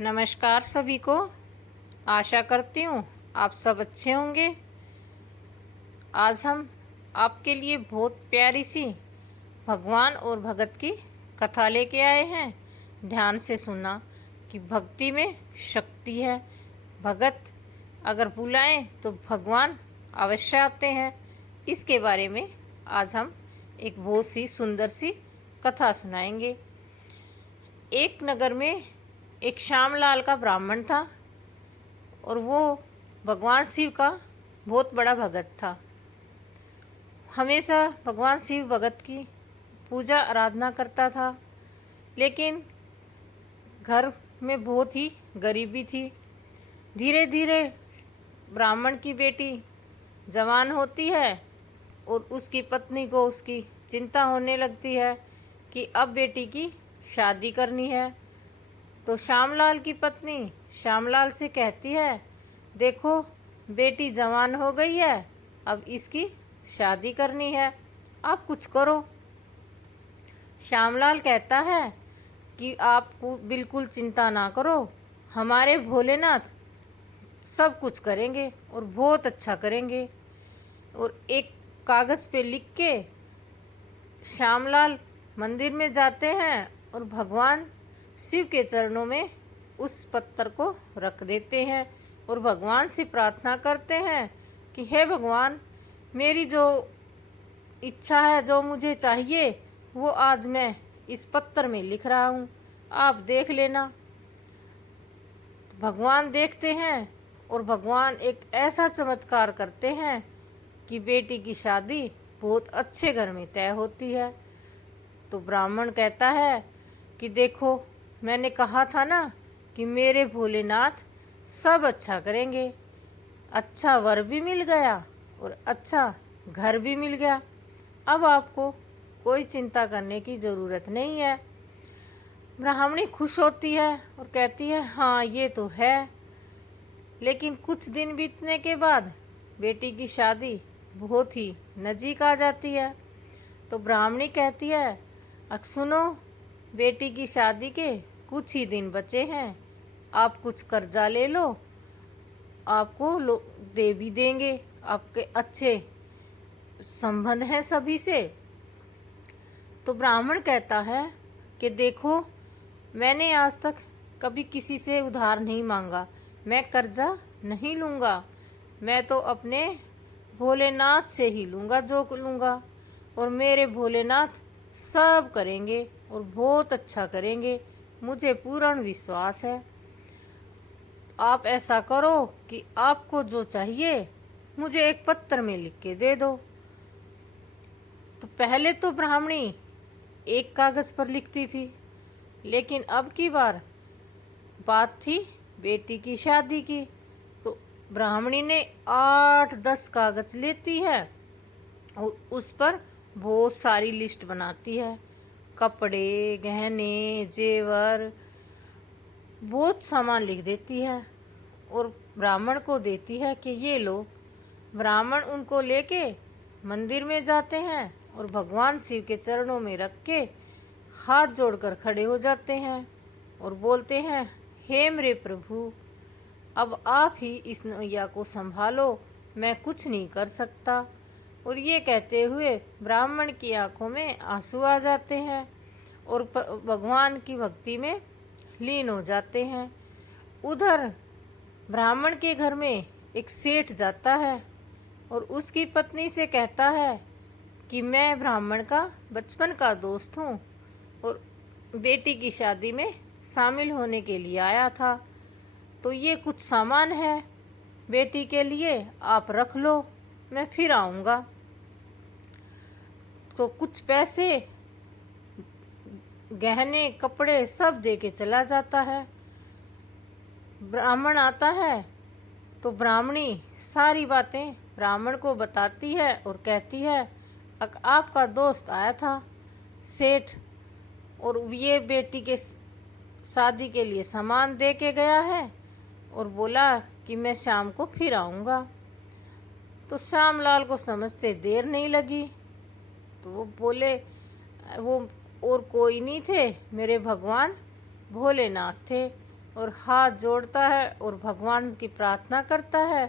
नमस्कार सभी को। आशा करती हूँ आप सब अच्छे होंगे। आज हम आपके लिए बहुत प्यारी सी भगवान और भगत की कथा लेके आए हैं। ध्यान से सुनना कि भक्ति में शक्ति है। भगत अगर बुलाएं तो भगवान अवश्य आते हैं। इसके बारे में आज हम एक बहुत सी सुंदर सी कथा सुनाएंगे। एक नगर में एक श्यामलाल का ब्राह्मण था और वो भगवान शिव का बहुत बड़ा भगत था। हमेशा भगवान शिव भगत की पूजा आराधना करता था, लेकिन घर में बहुत ही गरीबी थी। धीरे धीरे ब्राह्मण की बेटी जवान होती है और उसकी पत्नी को उसकी चिंता होने लगती है कि अब बेटी की शादी करनी है। तो श्यामलाल की पत्नी श्यामलाल से कहती है, देखो बेटी जवान हो गई है, अब इसकी शादी करनी है, आप कुछ करो। श्यामलाल कहता है कि आप बिल्कुल चिंता ना करो, हमारे भोलेनाथ सब कुछ करेंगे और बहुत अच्छा करेंगे। और एक कागज़ पे लिख के श्यामलाल मंदिर में जाते हैं और भगवान शिव के चरणों में उस पत्थर को रख देते हैं और भगवान से प्रार्थना करते हैं कि हे भगवान, मेरी जो इच्छा है, जो मुझे चाहिए, वो आज मैं इस पत्थर में लिख रहा हूँ, आप देख लेना। भगवान देखते हैं और भगवान एक ऐसा चमत्कार करते हैं कि बेटी की शादी बहुत अच्छे घर में तय होती है। तो ब्राह्मण कहता है कि देखो, मैंने कहा था ना कि मेरे भोलेनाथ सब अच्छा करेंगे। अच्छा वर भी मिल गया और अच्छा घर भी मिल गया। अब आपको कोई चिंता करने की ज़रूरत नहीं है। ब्राह्मणी खुश होती है और कहती है, हाँ ये तो है। लेकिन कुछ दिन बीतने के बाद बेटी की शादी बहुत ही नज़दीक आ जाती है। तो ब्राह्मणी कहती है, अब सुनो, बेटी की शादी के कुछ ही दिन बचे हैं, आप कुछ कर्जा ले लो, आपको दे भी देंगे, आपके अच्छे संबंध हैं सभी से। तो ब्राह्मण कहता है कि देखो, मैंने आज तक कभी किसी से उधार नहीं मांगा, मैं कर्जा नहीं लूँगा, मैं तो अपने भोलेनाथ से ही लूँगा जो लूँगा, और मेरे भोलेनाथ सब करेंगे और बहुत अच्छा करेंगे, मुझे पूर्ण विश्वास है। आप ऐसा करो कि आपको जो चाहिए मुझे एक पत्र में लिख के दे दो। तो पहले तो ब्राह्मणी एक कागज़ पर लिखती थी, लेकिन अब की बार बात थी बेटी की शादी की। तो ब्राह्मणी ने 8-10 कागज़ लेती है और उस पर बहुत सारी लिस्ट बनाती है, कपड़े, गहने, जेवर, बहुत सामान लिख देती है और ब्राह्मण को देती है कि ये लो। ब्राह्मण उनको लेके मंदिर में जाते हैं और भगवान शिव के चरणों में रख के हाथ जोड़कर खड़े हो जाते हैं और बोलते हैं, हे मेरे प्रभु, अब आप ही इस नैया को संभालो, मैं कुछ नहीं कर सकता। और ये कहते हुए ब्राह्मण की आंखों में आंसू आ जाते हैं और भगवान की भक्ति में लीन हो जाते हैं। उधर ब्राह्मण के घर में एक सेठ जाता है और उसकी पत्नी से कहता है कि मैं ब्राह्मण का बचपन का दोस्त हूँ और बेटी की शादी में शामिल होने के लिए आया था, तो ये कुछ सामान है बेटी के लिए, आप रख लो, मैं फिर आऊँगा। तो कुछ पैसे, गहने, कपड़े सब दे के चला जाता है। ब्राह्मण आता है तो ब्राह्मणी सारी बातें ब्राह्मण को बताती है और कहती है, आपका दोस्त आया था सेठ, और ये बेटी के शादी के लिए सामान दे के गया है और बोला कि मैं शाम को फिर आऊँगा। तो श्यामलाल को समझते देर नहीं लगी, तो वो बोले, वो और कोई नहीं थे, मेरे भगवान भोलेनाथ थे, और हाथ जोड़ता है और भगवान की प्रार्थना करता है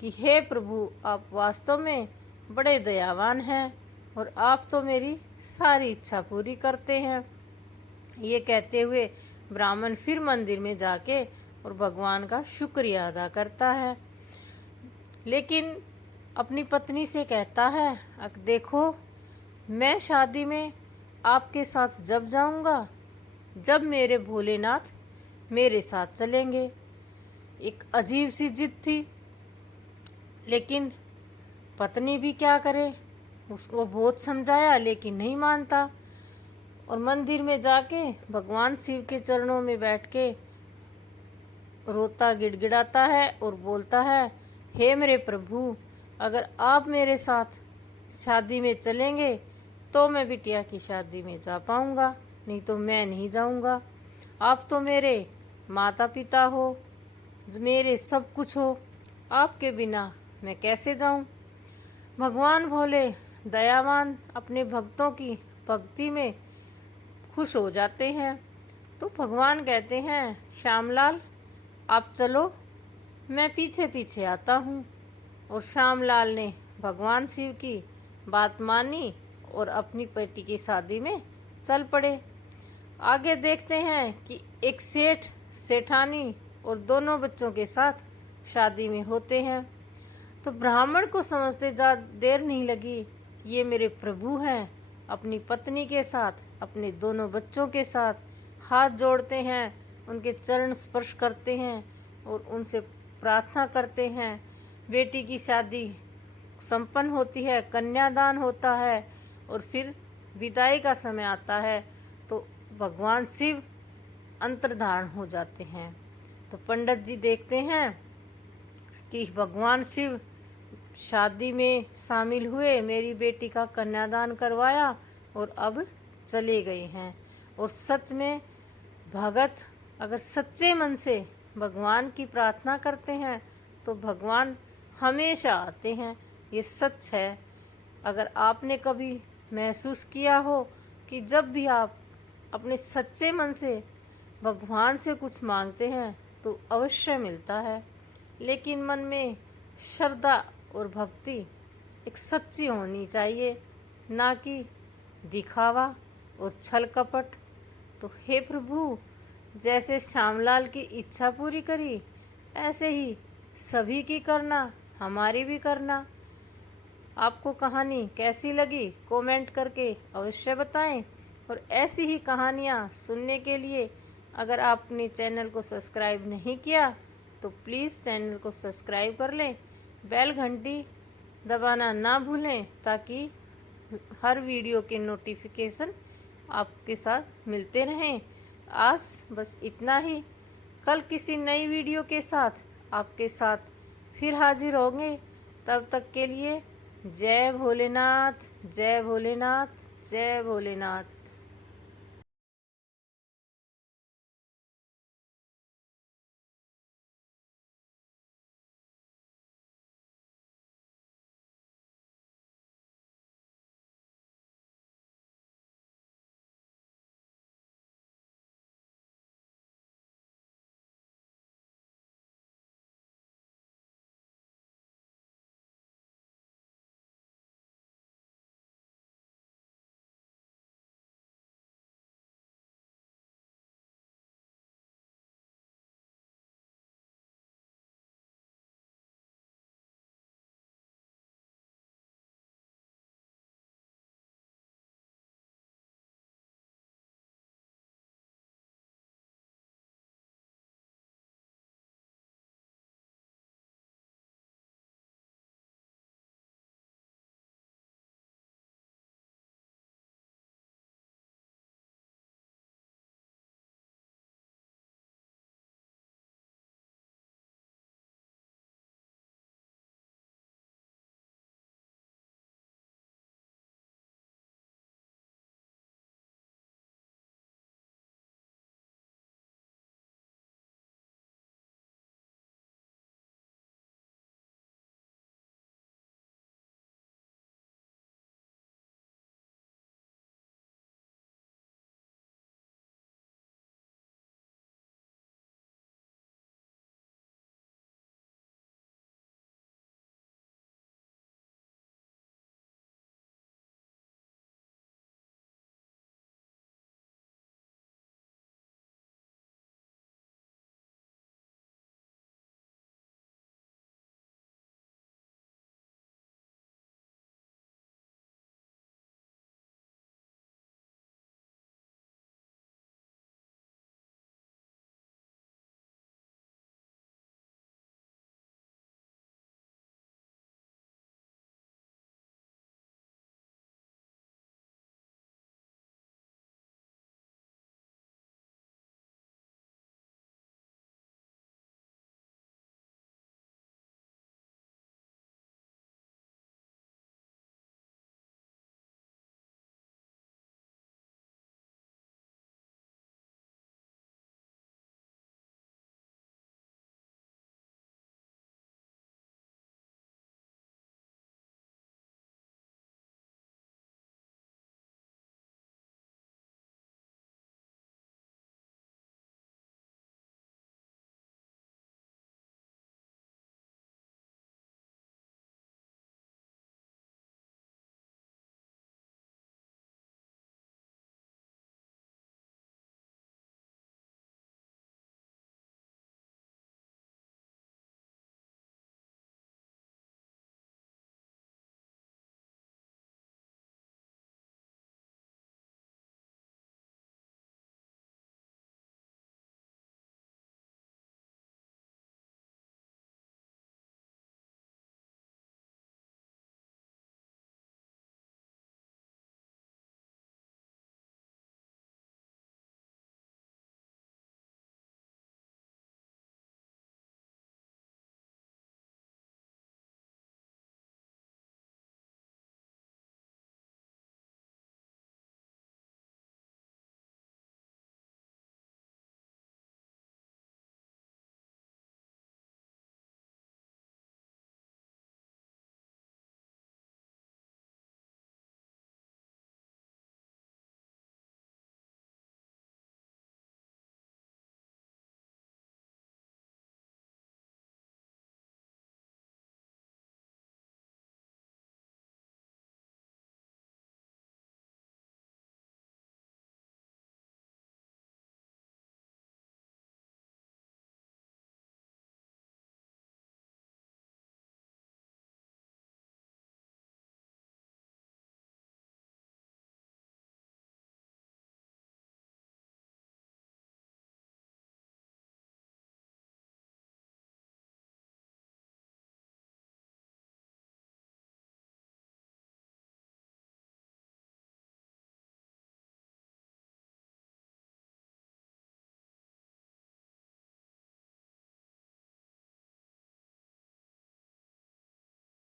कि हे प्रभु, आप वास्तव में बड़े दयावान हैं और आप तो मेरी सारी इच्छा पूरी करते हैं। ये कहते हुए ब्राह्मण फिर मंदिर में जाके और भगवान का शुक्रिया अदा करता है। लेकिन अपनी पत्नी से कहता है, देखो, मैं शादी में आपके साथ जब जाऊंगा जब मेरे भोलेनाथ मेरे साथ चलेंगे। एक अजीब सी जिद थी, लेकिन पत्नी भी क्या करे, उसको बहुत समझाया लेकिन नहीं मानता। और मंदिर में जाके भगवान शिव के चरणों में बैठ के रोता गिड़गिड़ाता है और बोलता है, हे मेरे प्रभु, अगर आप मेरे साथ शादी में चलेंगे तो मैं बिटिया की शादी में जा पाऊंगा, नहीं तो मैं नहीं जाऊंगा। आप तो मेरे माता पिता हो, मेरे सब कुछ हो, आपके बिना मैं कैसे जाऊं। भगवान भोले दयावान अपने भक्तों की भक्ति में खुश हो जाते हैं। तो भगवान कहते हैं, श्यामलाल आप चलो, मैं पीछे पीछे आता हूँ। और श्यामलाल ने भगवान शिव की बात मानी और अपनी बेटी की शादी में चल पड़े। आगे देखते हैं कि एक सेठ सेठानी और दोनों बच्चों के साथ शादी में होते हैं। तो ब्राह्मण को समझते देर नहीं लगी, ये मेरे प्रभु हैं। अपनी पत्नी के साथ, अपने दोनों बच्चों के साथ हाथ जोड़ते हैं, उनके चरण स्पर्श करते हैं और उनसे प्रार्थना करते हैं। बेटी की शादी संपन्न होती है, कन्यादान होता है और फिर विदाई का समय आता है तो भगवान शिव अंतर्धान हो जाते हैं। तो पंडित जी देखते हैं कि भगवान शिव शादी में शामिल हुए, मेरी बेटी का कन्यादान करवाया और अब चले गए हैं। और सच में भगत अगर सच्चे मन से भगवान की प्रार्थना करते हैं तो भगवान हमेशा आते हैं, ये सच है। अगर आपने कभी महसूस किया हो कि जब भी आप अपने सच्चे मन से भगवान से कुछ मांगते हैं तो अवश्य मिलता है, लेकिन मन में श्रद्धा और भक्ति एक सच्ची होनी चाहिए, ना कि दिखावा और छल कपट। तो हे प्रभु, जैसे श्यामलाल की इच्छा पूरी करी ऐसे ही सभी की करना, हमारी भी करना। आपको कहानी कैसी लगी कमेंट करके अवश्य बताएं। और ऐसी ही कहानियाँ सुनने के लिए अगर आपने चैनल को सब्सक्राइब नहीं किया तो प्लीज़ चैनल को सब्सक्राइब कर लें, बेल घंटी दबाना ना भूलें ताकि हर वीडियो के नोटिफिकेशन आपके साथ मिलते रहें। आज बस इतना ही, कल किसी नई वीडियो के साथ आपके साथ फिर हाजिर होंगे। तब तक के लिए जय भोलेनाथ, जय भोलेनाथ, जय भोलेनाथ।